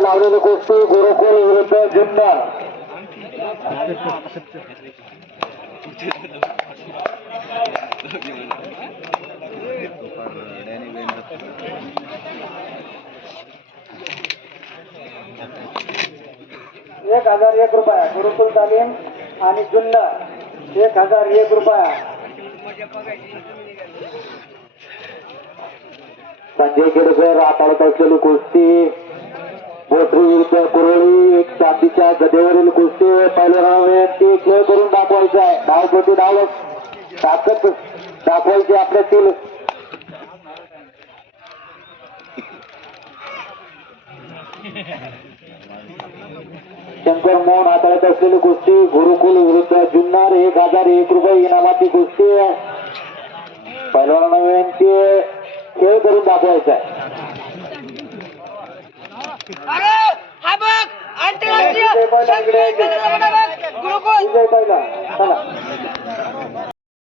मध्ये लावलेली कुस्ती गुरुकुल विरुद्ध जुन्नर एक हजार एक रुपया गुरुकुल तालीम आणि जुन्नर एक हजार एक रुपया. संजय केडकर हाताळत असलेली कुस्ती भोसरीच्या विरुद्ध कुरळी चांदीच्या गदेवरील कुस्ती पहिल्या खेळ करून दाखवायचा आहे. धाव प्रति धाव ताकद दाखवायची आपल्यातील शंकर मोहन हाताळत असलेली कुस्ती गुरुकुल विरुद्ध जुन्नर एक हजार एक रुपये इनामाची कुस्ती पहिलवानांची खेळ करून दाखवायचा आहे. अरे हा बघ आंतरराष्ट्रीय गुरुकुल.